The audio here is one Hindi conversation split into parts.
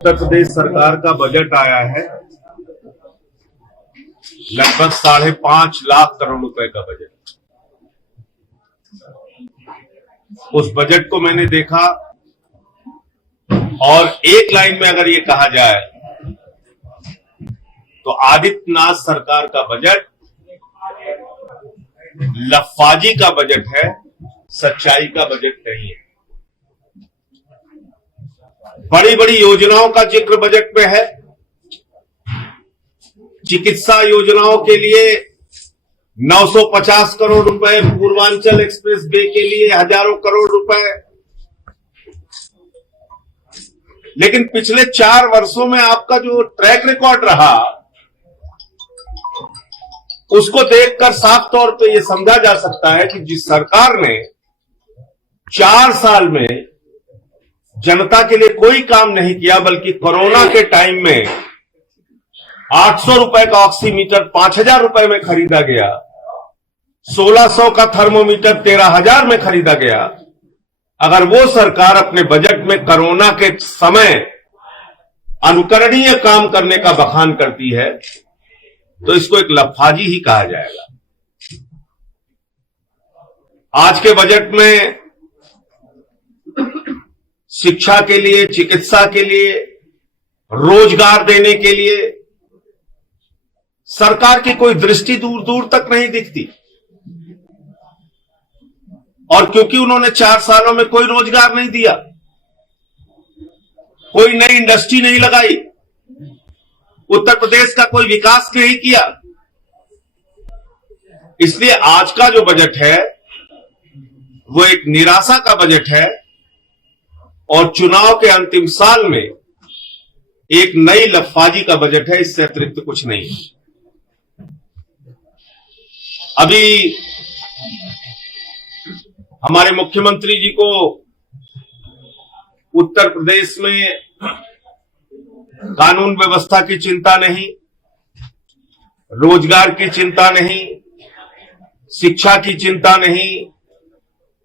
उत्तर प्रदेश सरकार का बजट आया है लगभग 5.5 लाख करोड़ रुपए का बजट। उस बजट को मैंने देखा और एक लाइन में अगर ये कहा जाए तो आदित्यनाथ सरकार का बजट लफाजी का बजट है, सच्चाई का बजट नहीं है। बड़ी बड़ी योजनाओं का जिक्र बजट में है। चिकित्सा योजनाओं के लिए 950 करोड़ रुपए, पूर्वांचल एक्सप्रेस वे के लिए हजारों करोड़ रुपए। लेकिन पिछले 4 वर्षों में आपका जो ट्रैक रिकॉर्ड रहा उसको देखकर साफ तौर पे यह समझा जा सकता है कि जिस सरकार ने 4 साल में जनता के लिए कोई काम नहीं किया, बल्कि कोरोना के टाइम में 800 रुपए का ऑक्सीमीटर 5000 रुपए में खरीदा गया, 1600 का थर्मोमीटर 13000 में खरीदा गया। अगर वो सरकार अपने बजट में कोरोना के समय अनुकरणीय काम करने का बखान करती है तो इसको एक लफाजी ही कहा जाएगा। आज के बजट में शिक्षा के लिए, चिकित्सा के लिए, रोजगार देने के लिए सरकार की कोई दृष्टि दूर दूर तक नहीं दिखती। और क्योंकि उन्होंने 4 सालों में कोई रोजगार नहीं दिया, कोई नई इंडस्ट्री नहीं लगाई, उत्तर प्रदेश का कोई विकास नहीं किया, इसलिए आज का जो बजट है वो एक निराशा का बजट है और चुनाव के अंतिम साल में एक नई लफाजी का बजट है। इससे अतिरिक्त कुछ नहीं है। अभी हमारे मुख्यमंत्री जी को उत्तर प्रदेश में कानून व्यवस्था की चिंता नहीं, रोजगार की चिंता नहीं, शिक्षा की चिंता नहीं,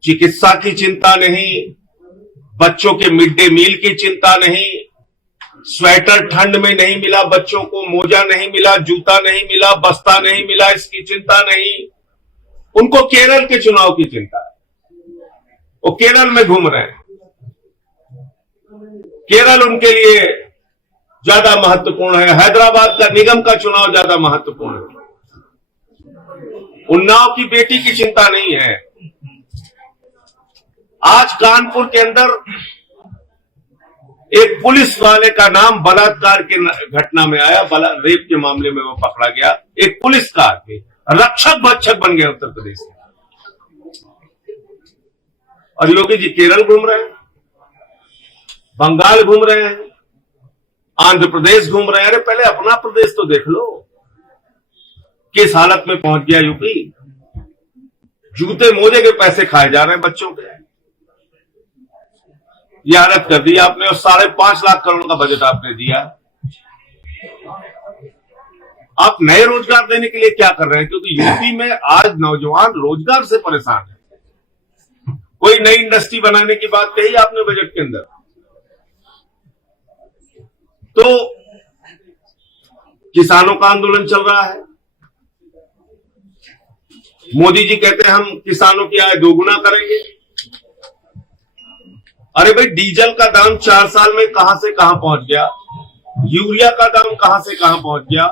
चिकित्सा की चिंता नहीं, बच्चों के मिड डे मील की चिंता नहीं, स्वेटर ठंड में नहीं मिला बच्चों को, मोजा नहीं मिला, जूता नहीं मिला, बस्ता नहीं मिला, इसकी चिंता नहीं। उनको केरल के चुनाव की चिंता है। वो केरल में घूम रहे हैं। केरल उनके लिए ज्यादा महत्वपूर्ण है, हैदराबाद का निगम का चुनाव ज्यादा महत्वपूर्ण है। उन्नाव की बेटी की चिंता नहीं है। आज कानपुर के अंदर एक पुलिस वाले का नाम बलात्कार के घटना में आया, रेप के मामले में वो पकड़ा गया। एक पुलिस का आदमी रक्षक भक्षक बन गया उत्तर प्रदेश में। और योगी जी केरल घूम रहे हैं, बंगाल घूम रहे हैं, आंध्र प्रदेश घूम रहे हैं। अरे पहले अपना प्रदेश तो देख लो, किस हालत में पहुंच गया यूपी। जूते मोजे के पैसे खाए जा रहे हैं बच्चों के। यह हालत कर दी आपने और 5.5 लाख करोड़ का बजट आपने दिया। आप नए रोजगार देने के लिए क्या कर रहे हैं? क्योंकि यूपी में आज नौजवान रोजगार से परेशान है। कोई नई इंडस्ट्री बनाने की बात कही आपने बजट के अंदर, तो किसानों का आंदोलन चल रहा है। मोदी जी कहते हैं हम किसानों की आय दोगुना करेंगे। अरे भाई, डीजल का दाम 4 साल में कहां से कहां पहुंच गया, यूरिया का दाम कहां से कहां पहुंच गया,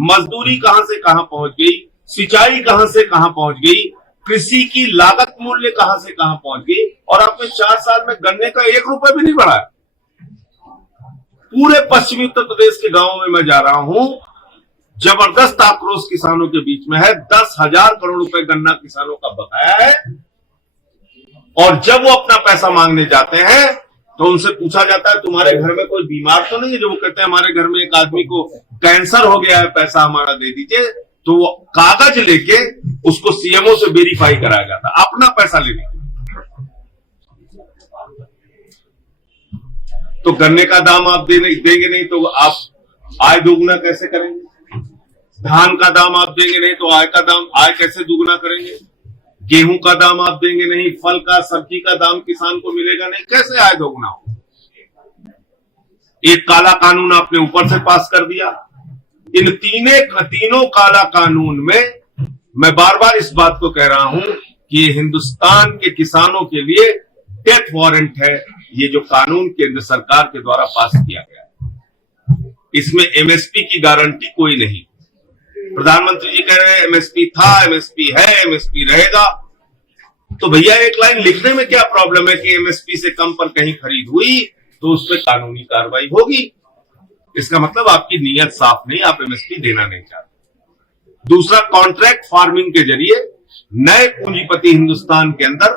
मजदूरी कहां से कहां पहुंच गई, सिंचाई कहां से कहां पहुंच गई, कृषि की लागत मूल्य कहां से कहां पहुंच गई। और आपने 4 साल में गन्ने का 1 रुपए भी नहीं बढ़ाया। पूरे पश्चिमी उत्तर प्रदेश के गांवों में मैं जा रहा हूं, जबरदस्त आक्रोश किसानों के बीच में है। 10,000 करोड़ रुपए गन्ना किसानों का बकाया है। और जब वो अपना पैसा मांगने जाते हैं तो उनसे पूछा जाता है तुम्हारे घर में कोई बीमार तो नहीं है? जो वो कहते हैं हमारे घर में एक आदमी को कैंसर हो गया है, पैसा हमारा दे दीजिए। तो वो कागज लेके उसको सीएमओ से वेरीफाई कराया जाता है अपना पैसा लेने के। तो गन्ने का दाम आप देंगे नहीं तो आप आय दोगुना कैसे करेंगे? धान का दाम आप देंगे नहीं तो आय कैसे दोगुना करेंगे? गेहूं का दाम आप देंगे नहीं, फल का, सब्जी का दाम किसान को मिलेगा नहीं, कैसे आय दोगुना हो? एक काला कानून आपने ऊपर से पास कर दिया। इन तीनों काला कानून में मैं बार बार इस बात को कह रहा हूं कि ये हिंदुस्तान के किसानों के लिए डेथ वारंट है, ये जो कानून केंद्र सरकार के द्वारा पास किया गया है। इसमें एमएसपी की गारंटी कोई नहीं। प्रधानमंत्री जी कह रहे हैं एमएसपी था, एमएसपी है, एमएसपी रहेगा। तो भैया एक लाइन लिखने में क्या प्रॉब्लम है कि एमएसपी से कम पर कहीं खरीद हुई तो उस पर कानूनी कार्रवाई होगी। इसका मतलब आपकी नीयत साफ नहीं, आप एमएसपी देना नहीं चाहते। दूसरा, कॉन्ट्रैक्ट फार्मिंग के जरिए नए पूंजीपति हिंदुस्तान के अंदर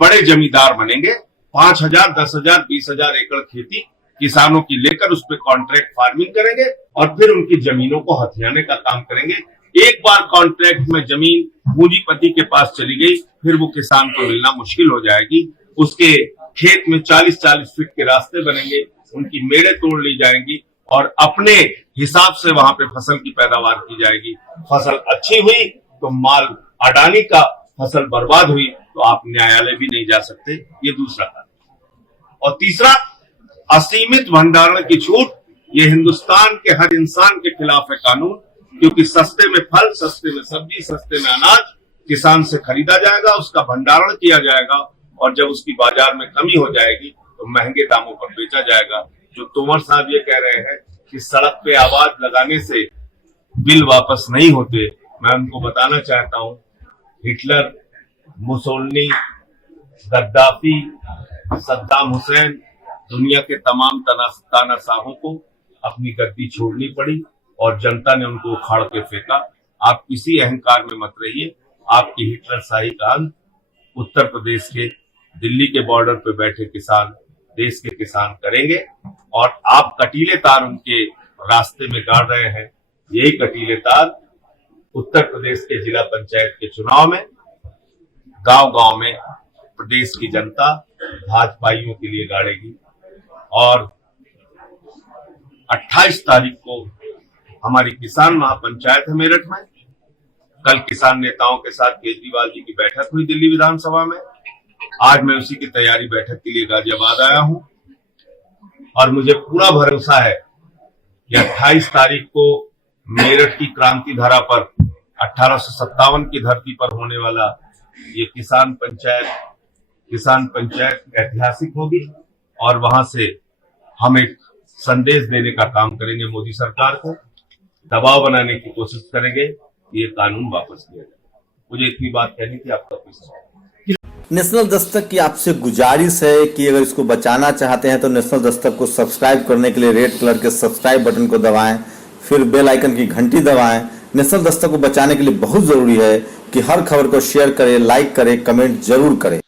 बड़े जमींदार बनेंगे। 5,000, 10,000, 20,000 एकड़ खेती किसानों की लेकर उस पर कॉन्ट्रैक्ट फार्मिंग करेंगे और फिर उनकी जमीनों को हथियाने का काम करेंगे। एक बार कॉन्ट्रैक्ट में जमीन पूंजीपति के पास चली गई, फिर वो किसान को मिलना मुश्किल हो जाएगी। उसके खेत में 40-40 फीट के रास्ते बनेंगे, उनकी मेड़े तोड़ ली जाएंगी और अपने हिसाब से वहां पे फसल की पैदावार की जाएगी। फसल अच्छी हुई तो माल अडानी का, फसल बर्बाद हुई तो आप न्यायालय भी नहीं जा सकते। ये दूसरा कानून। और तीसरा, असीमित भंडारण की छूट। ये हिंदुस्तान के हर इंसान के खिलाफ है कानून, क्योंकि सस्ते में फल, सस्ते में सब्जी, सस्ते में अनाज किसान से खरीदा जाएगा, उसका भंडारण किया जाएगा और जब उसकी बाजार में कमी हो जाएगी तो महंगे दामों पर बेचा जाएगा। जो तोमर साहब ये कह रहे हैं कि सड़क पे आवाज लगाने से बिल वापस नहीं होते, मैं उनको बताना चाहता हूं, Hitler, Mussolini, Gaddafi, Saddam Hussain, दुनिया के तमाम तानाशाहों को अपनी गद्दी छोड़नी पड़ी और जनता ने उनको उखाड़ के फेंका। आप किसी अहंकार में मत रहिए। आपकी हिटलर शाही का अंत उत्तर प्रदेश के दिल्ली के बॉर्डर पे बैठे किसान, देश के किसान करेंगे और आप कटीले तार उनके रास्ते में गाड़ रहे हैं। यही कटीले तार उत्तर प्रदेश के जिला पंचायत के चुनाव में गांव-गांव में प्रदेश की जनता भाजपाइयों के लिए गाड़ेगी। और 28 तारीख को हमारी किसान महापंचायत है मेरठ में। कल किसान नेताओं के साथ केजरीवाल जी की बैठक हुई दिल्ली विधानसभा में। आज मैं उसी की तैयारी बैठक के लिए गाजियाबाद आया हूं और मुझे पूरा भरोसा है कि 28 तारीख को मेरठ की क्रांति धारा पर 1857 की धरती पर होने वाला ये किसान पंचायत ऐतिहासिक होगी और वहां से हम एक संदेश देने का काम करेंगे मोदी सरकार को, दबाव बनाने की कोशिश करेंगे कि ये कानून वापस लिया जाए। मुझे इतनी बात कहनी थी। आपका कोई सवाल? नेशनल दस्तक की आपसे गुजारिश है कि अगर इसको बचाना चाहते हैं तो नेशनल दस्तक को सब्सक्राइब करने के लिए रेड कलर के सब्सक्राइब बटन को दबाएं, फिर बेल आइकन की घंटी दबाएं। नेशनल दस्तक को बचाने के लिए बहुत जरूरी है कि हर खबर को शेयर करें, लाइक करें, कमेंट जरूर करें।